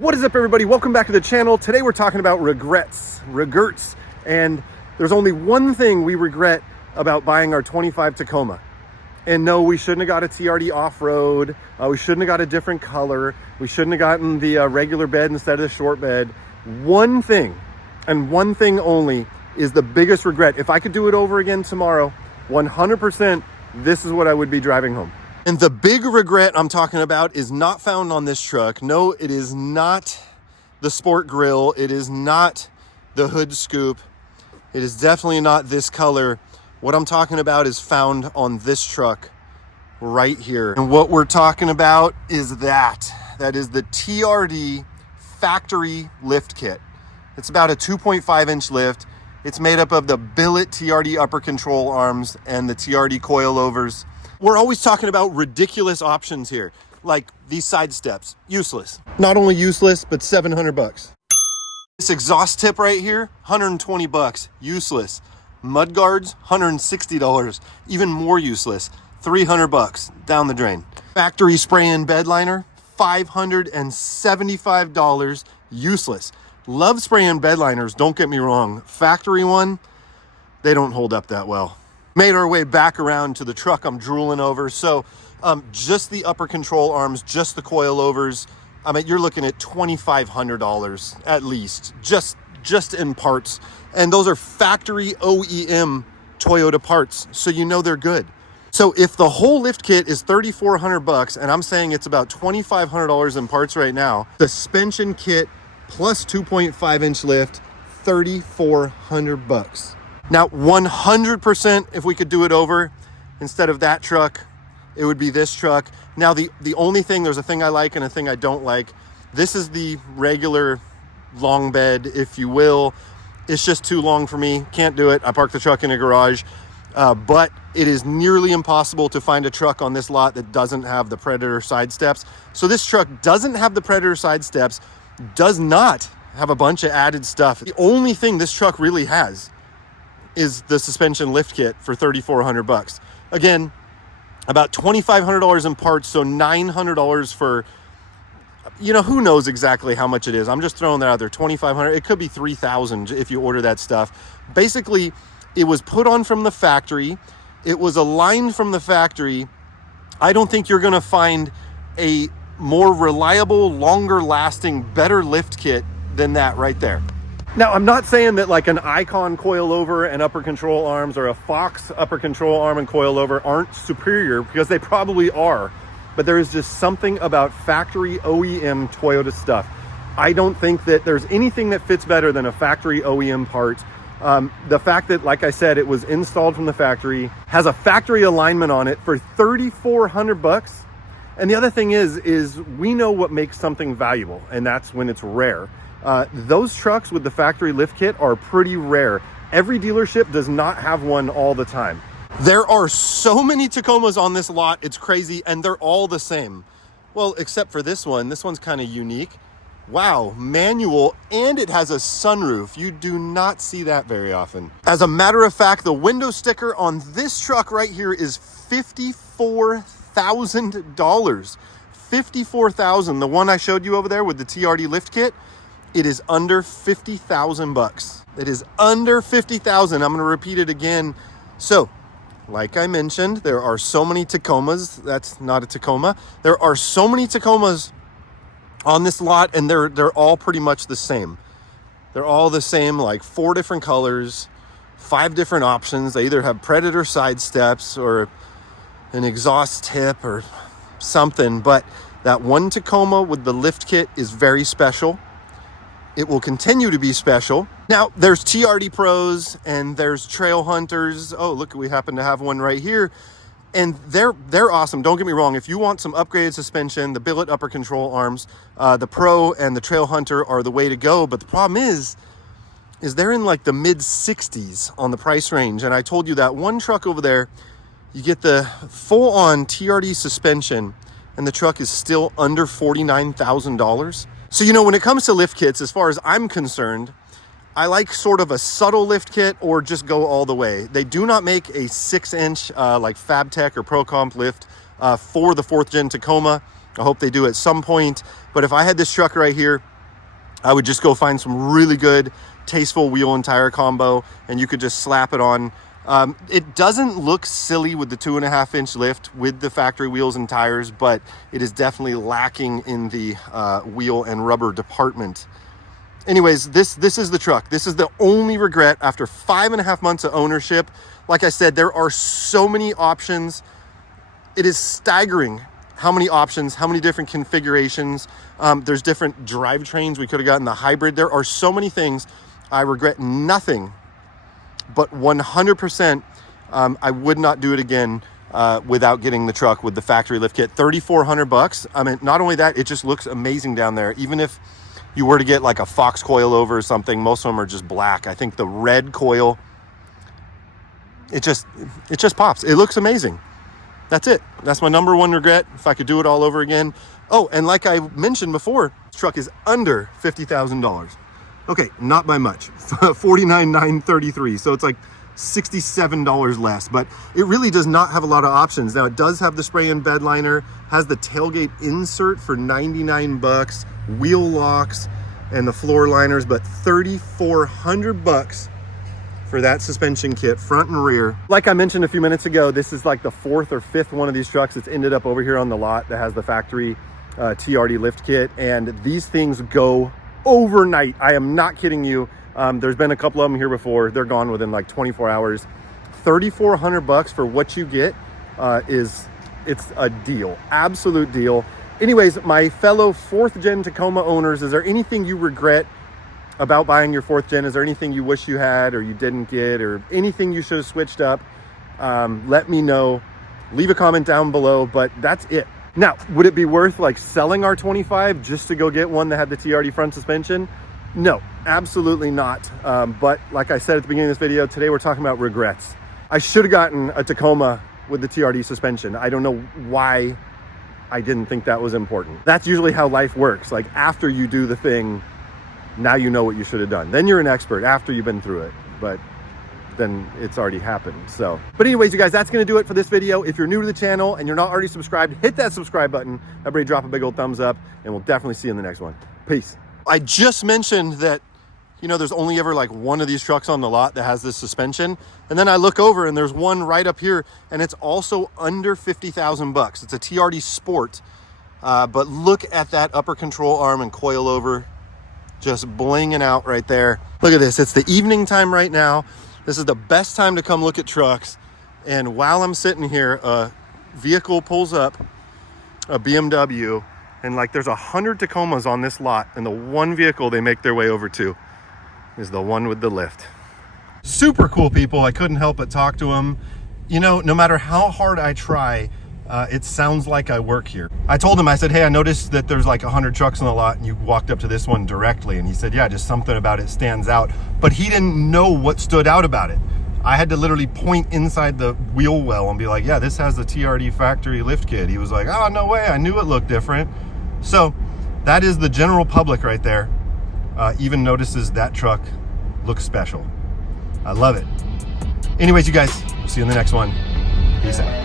What is up, everybody? Welcome back to the channel. Today we're talking about regrets, and there's only one thing we regret about buying our 25 Tacoma. And no, we shouldn't have got a TRD off-road. We shouldn't have got a different color. We shouldn't have gotten the regular bed instead of the short bed. One thing, and one thing only, is the biggest regret. If I could do it over again tomorrow, 100%, this is what I would be driving home. And the big regret I'm talking about is not found on this truck. No, it is not the sport grille. It is not the hood scoop. It is definitely not this color. What I'm talking about is found on this truck right here. And what we're talking about is that is the TRD factory lift kit. It's about a 2.5-inch lift. It's made up of the billet TRD upper control arms and the TRD coilovers. We're always talking about ridiculous options here, like these side steps, useless. Not only useless, but 700 bucks. This exhaust tip right here, 120 bucks, useless. Mud guards, $160, even more useless. 300 bucks, down the drain. Factory spray-in bed liner, $575, useless. Love spray-in bed liners, don't get me wrong. Factory one, they don't hold up that well. Made our way back around to the truck I'm drooling over. So just the upper control arms, just the coilovers, I mean, you're looking at $2,500 at least, just in parts. And those are factory OEM Toyota parts, so you know they're good. So if the whole lift kit is $3,400 bucks, and I'm saying it's about $2,500 in parts right now, suspension kit plus 2.5-inch lift, $3,400 bucks. Now, 100%, if we could do it over, instead of that truck, it would be this truck. Now, the only thing, there's a thing I like and a thing I don't like. This is the regular long bed, if you will. It's just too long for me. Can't do it. I parked the truck in a garage. But it is nearly impossible to find a truck on this lot that doesn't have the Predator side steps. So this truck doesn't have the Predator side steps, does not have a bunch of added stuff. The only thing this truck really has is the suspension lift kit for $3,400 bucks. Again, about $2,500 in parts, so $900 for, you know, who knows exactly how much it is. I'm just throwing that out there, $2,500. It could be $3,000 if you order that stuff. Basically, it was put on from the factory. It was aligned from the factory. I don't think you're going to find a more reliable, longer lasting, better lift kit than that right there. Now, I'm not saying that like an Icon coilover and upper control arms or a Fox upper control arm and coilover aren't superior, because they probably are. But there is just something about factory OEM Toyota stuff. I don't think that there's anything that fits better than a factory OEM part. The fact that, like I said, it was installed from the factory, has a factory alignment on it for $3,400 bucks. And the other thing is we know what makes something valuable, and that's when it's rare. Those trucks with the factory lift kit are pretty rare. Every dealership does not have one all the time. There are so many Tacomas on this lot, it's crazy, and they're all the same. Well, except for this one. This one's kind of unique. Wow, manual, and it has a sunroof. You do not see that very often. As a matter of fact, the window sticker on this truck right here is $54,000. $54,000. The one I showed you over there with the TRD lift kit, it is under 50,000 bucks. It is under 50,000. I'm going to repeat it again. So, like I mentioned, there are so many Tacomas. That's not a Tacoma. There are so many Tacomas on this lot, and they're all pretty much the same. They're all the same, like 4 different colors, 5 different options. They either have Predator side steps or an exhaust tip or something. But that one Tacoma with the lift kit is very special. It will continue to be special. Now, there's TRD Pros and there's Trail Hunters. Oh, look, we happen to have one right here. And they're awesome. Don't get me wrong. If you want some upgraded suspension, the billet upper control arms, the Pro and the Trail Hunter are the way to go. But the problem is they're in like the mid-60s on the price range. And I told you that one truck over there, you get the full-on TRD suspension, and the truck is still under $49,000. So, you know, when it comes to lift kits, as far as I'm concerned, I like sort of a subtle lift kit or just go all the way. They do not make a 6-inch like FabTech or ProComp lift for the 4th gen Tacoma. I hope they do at some point. But if I had this truck right here, I would just go find some really good, tasteful wheel and tire combo, and you could just slap it on. It doesn't look silly with the 2.5-inch lift with the factory wheels and tires, but it is definitely lacking in the wheel and rubber department. Anyways, this is the truck. This is the only regret after 5.5 months of ownership. Like I said, there are so many options. It is staggering how many options, how many different configurations. There's different drivetrains. We could have gotten the hybrid. There are so many things. I regret nothing, but 100%, I would not do it again without getting the truck with the factory lift kit. $3,400. I mean, not only that, it just looks amazing down there. Even if you were to get like a Fox coilover or something, most of them are just black. I think the red coil, it just pops. It looks amazing. That's it. That's my number one regret. If I could do it all over again. Oh, and like I mentioned before, this truck is under $50,000. Okay, not by much. $49,933. So it's like $67 less, but it really does not have a lot of options. Now it does have the spray-in bed liner, has the tailgate insert for $99, wheel locks, and the floor liners, but $3,400 for that suspension kit, front and rear. Like I mentioned a few minutes ago, this is like the 4th or 5th one of these trucks that's ended up over here on the lot that has the factory TRD lift kit, and these things go overnight. I am not kidding you. There's been a couple of them here before. They're gone within like 24 hours. $3,400 for what you get it's a deal, absolute deal. Anyways, my fellow 4th gen Tacoma owners, is there anything you regret about buying your 4th gen? Is there anything you wish you had or you didn't get, or anything you should have switched up? Let me know. Leave a comment down below, but that's it. Now, would it be worth like selling our 25 just to go get one that had the TRD front suspension? No, absolutely not. But like I said at the beginning of this video, today we're talking about regrets. I should have gotten a Tacoma with the TRD suspension. I don't know why I didn't think that was important. That's usually how life works. Like after you do the thing, now you know what you should have done. Then you're an expert after you've been through it, but then it's already happened. So, but anyways, you guys, that's gonna do it for this video. If you're new to the channel and you're not already subscribed, hit that subscribe button. Everybody drop a big old thumbs up, and we'll definitely see you in the next one. Peace. I just mentioned that, you know, there's only ever like one of these trucks on the lot that has this suspension. And then I look over and there's one right up here, and it's also under $50,000. It's a TRD Sport. But look at that upper control arm and coilover just blinging out right there. Look at this. It's the evening time right now. This is the best time to come look at trucks. And while I'm sitting here, a vehicle pulls up, a BMW, and like there's 100 Tacomas on this lot, and the one vehicle they make their way over to is the one with the lift. Super cool people. I couldn't help but talk to them. You know, no matter how hard I try, it sounds like I work here. I told him, I said, hey, I noticed that there's like 100 trucks on the lot and you walked up to this one directly. And he said, yeah, just something about it stands out. But he didn't know what stood out about it. I had to literally point inside the wheel well and be like, yeah, this has the TRD factory lift kit. He was like, oh, no way. I knew it looked different. So that is the general public right there. Even notices that truck looks special. I love it. Anyways, you guys, see you in the next one. Peace out.